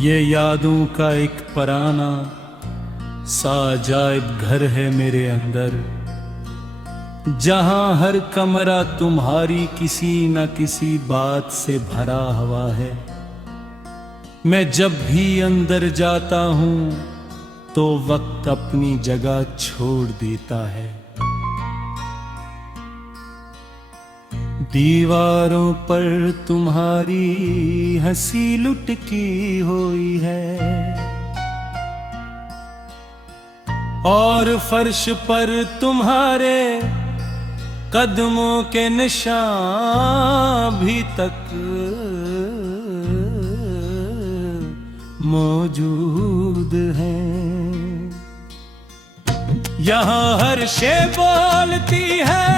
ये यादों का एक पराना सा अजायब घर है मेरे अंदर, जहां हर कमरा तुम्हारी किसी न किसी बात से भरा हुआ है। मैं जब भी अंदर जाता हूं तो वक्त अपनी जगह छोड़ देता है। दीवारों पर तुम्हारी हंसी लुटकी हुई है और फर्श पर तुम्हारे कदमों के निशान भी तक मौजूद हैं। यहाँ हर शे बोलती है,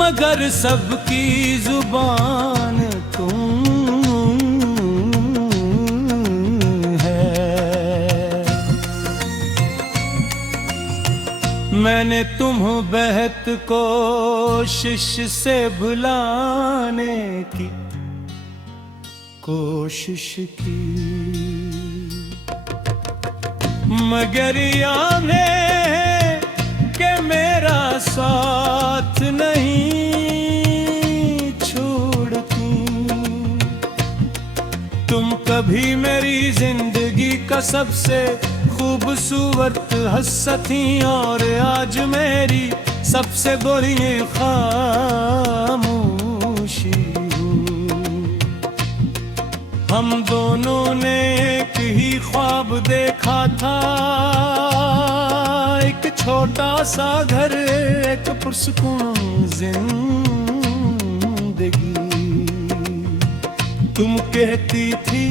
मगर सबकी जुबान तुम है। मैंने तुम बहत कोशिश से भुलाने की कोशिश की, मगर याने के मेरा साथ नहीं छोड़ती। तुम कभी मेरी जिंदगी का सबसे खूबसूरत हिस्सा थी और आज मेरी सबसे बुरी खामोशी। हम दोनों ने एक ही ख्वाब देखा था, एक छोटा सा घर, एक पुरसुकून जिंदगी। तुम कहती थी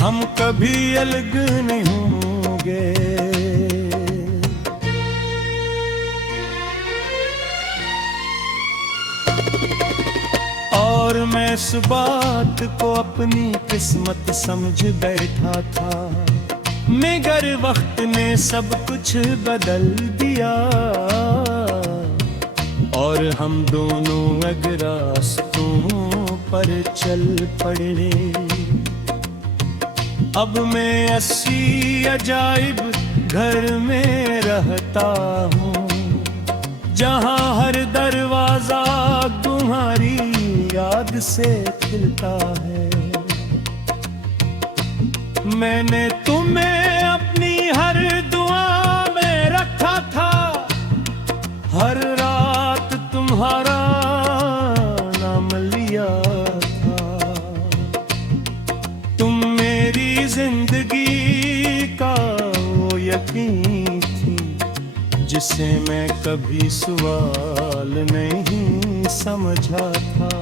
हम कभी अलग नहीं होंगे, और मैं इस बात को अपनी किस्मत समझ बैठा था, मगर वक्त ने सब कुछ बदल दिया और हम दोनों अग रास्तों पर चल पड़े। अब मैं 80 अजाइब घर में रहता हूँ, जहाँ हर दरवाजा तुम्हारी याद से खिलता है। मैंने तुम्हें अपनी हर दुआ में रखा था, हर रात तुम्हारा नाम लिया था। तुम मेरी जिंदगी का वो यकीन थी जिसे मैं कभी सवाल नहीं समझा था,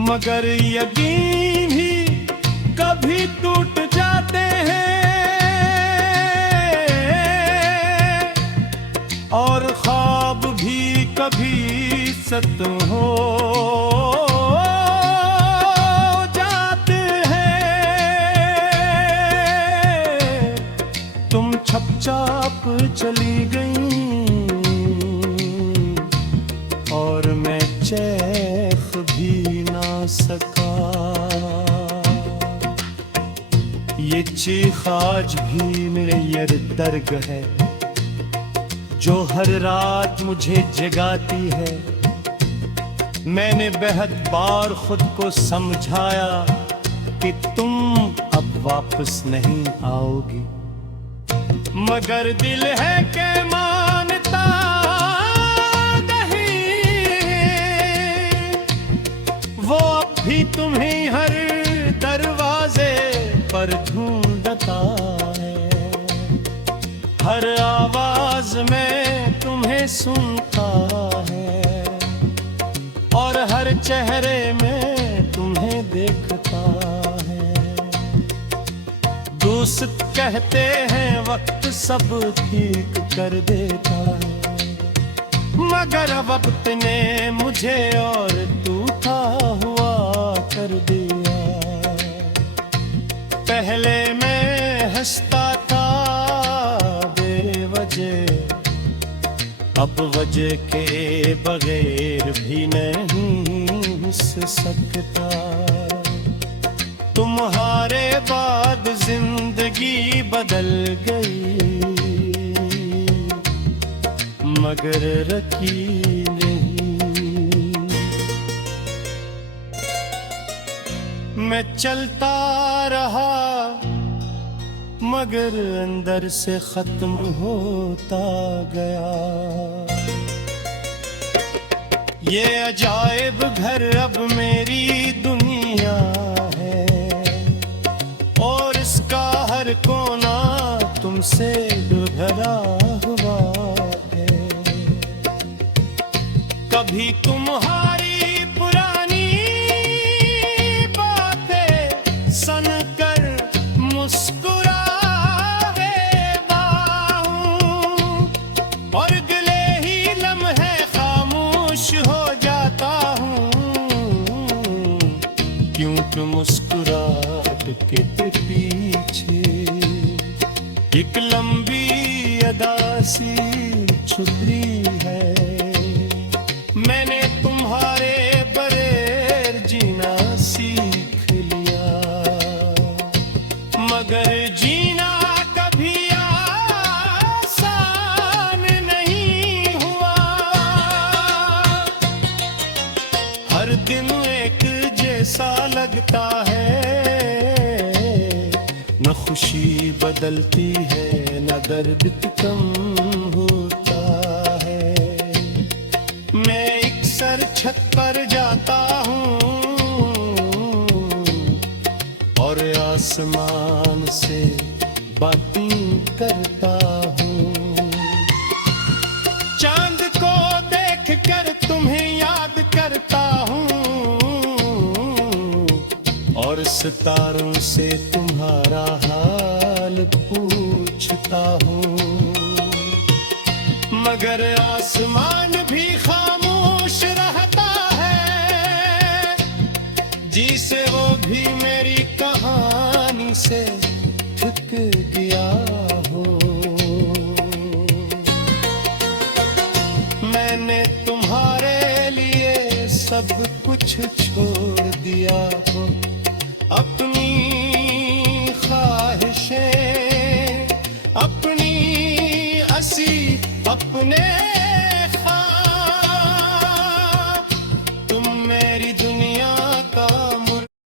मगर यकीन ही कभी टूट जाते हैं और ख्वाब भी कभी सत्य हो जाते हैं। तुम छपछाप चली गई और मैं चैख भी ना सका। ये चीख आज भी मेरे ये दर्द है जो हर रात मुझे जगाती है। मैंने बेहद बार खुद को समझाया कि तुम अब वापस नहीं आओगी, मगर दिल है के मानता वो अब भी तुम्हें हर दरवाजे पर ढूंढता है। हर आवाज में तुम्हें सुनता है और हर चेहरे में तुम्हें देखता है। दोस्त कहते हैं वक्त सब ठीक कर देता है, मगर वक्त ने मुझे और टूटा हुआ कर दिया। पहले मैं हंसता था बेवजह, अब वजह के बगैर भी नहीं हंस सकता। तुम्हारे बाद जिंदगी बदल गई, मगर रखी नहीं। मैं चलता रहा मगर अंदर से खत्म होता गया। ये अजायब घर अब मेरी दुनिया है, और इसका हर कोना तुमसे भरा हुआ है। कभी तुम्हारी पुरानी बातें सुनकर मुस्कुराए बाहूं, और गले ही लम्हे खामोश हो जाता हूँ, क्योंकि मुस्कुराहट के पीछे एक लंबी अदासी छुपी है। मैंने तुम्हारे बगैर जीना सीख लिया, मगर जीना कभी आसान नहीं हुआ। हर दिन एक जैसा लगता है, न खुशी बदलती है न दर्द कम होता है। मैं एक सर छत पर जाता हूँ और आसमान से बातें करता हूँ। चांद को देखकर तुम्हें याद करता हूँ, और सितारों से तुम्हारा हाल पूछता हूँ। मगर आसमान भी खामोश रहता है, जिसे वो भी मेरी कहानी से थक गया हो। मैंने तुम्हारे लिए सब कुछ छोड़ दिया,